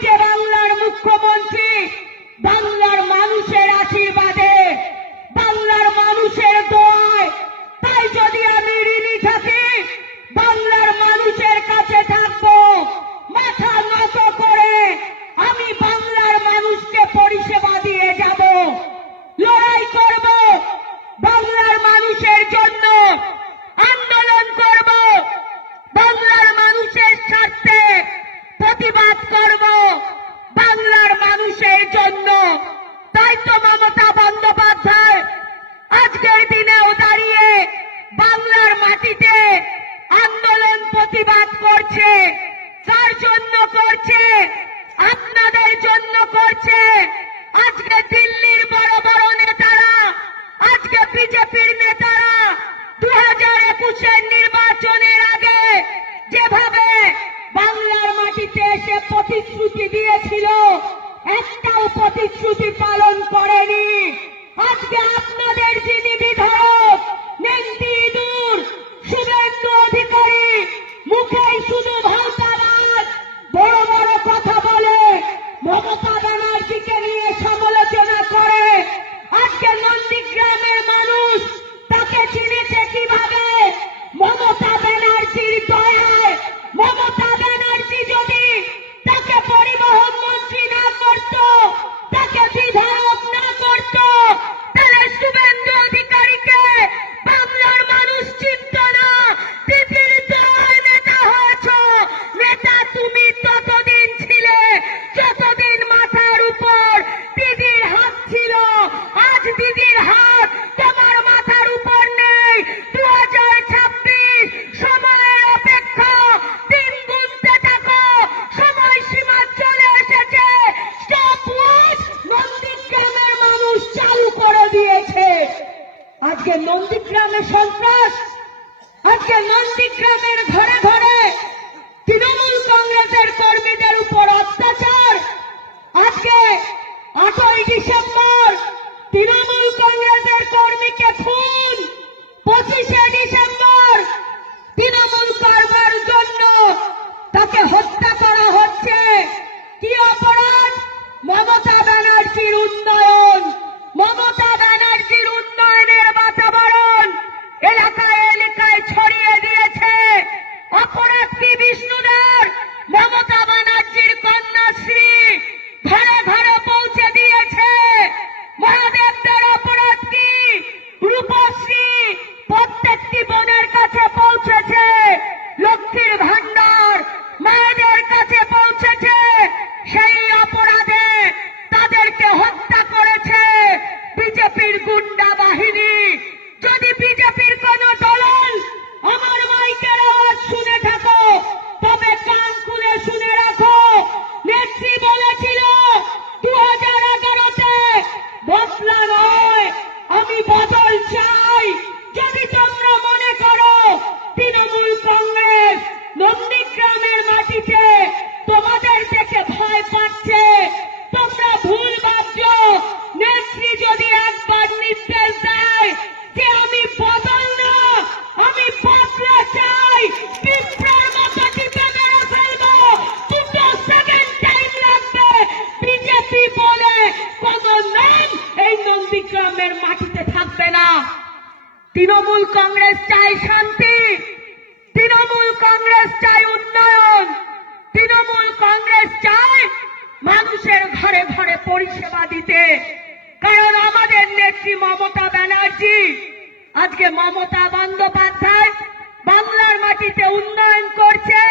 যে বাংলার মুখ্যমন্ত্রী বাংলা মুখ্যমন্ত্রী মমতা বন্দ্যোপাধ্যায় আজকের দিনেও দাঁড়িয়ে বাংলার মাটিতে আন্দোলন প্রতিবাদ করছে তার জন্য করছে, আপনাদের জন্য করছে। আজকে দিল্লির বড় বড় নেতারা, আজকে বিজেপির নেতারা দু হাজার একুশের নির্বাচনের আগে যেভাবে বাংলার মাটিতে এসে প্রতিশ্রুতি দিয়েছিল, একটা প্রতিশ্রুতি পালন করেনি। আজকে আপনাদের যিনি বিধান আজকে নন্দীগ্রামে সন্ত্রাস আজকে নন্দীগ্রামের আপনি যদি একবার নির্দেশ দেয় যে আমি বদল না, আমি বদলা চাই তৃণমূল কংগ্রেস চায় শান্তি। তৃণমূল কংগ্রেস চায় উন্নয়ন। তৃণমূল কংগ্রেস চাই মানুষের ঘরে ঘরে পরিষেবা দিতে। কারণ আমাদের নেত্রী মমতা ব্যানার্জি আজকে মমতা বন্দ্যোপাধ্যায় বাংলার মাটিতে উন্নয়ন করছে।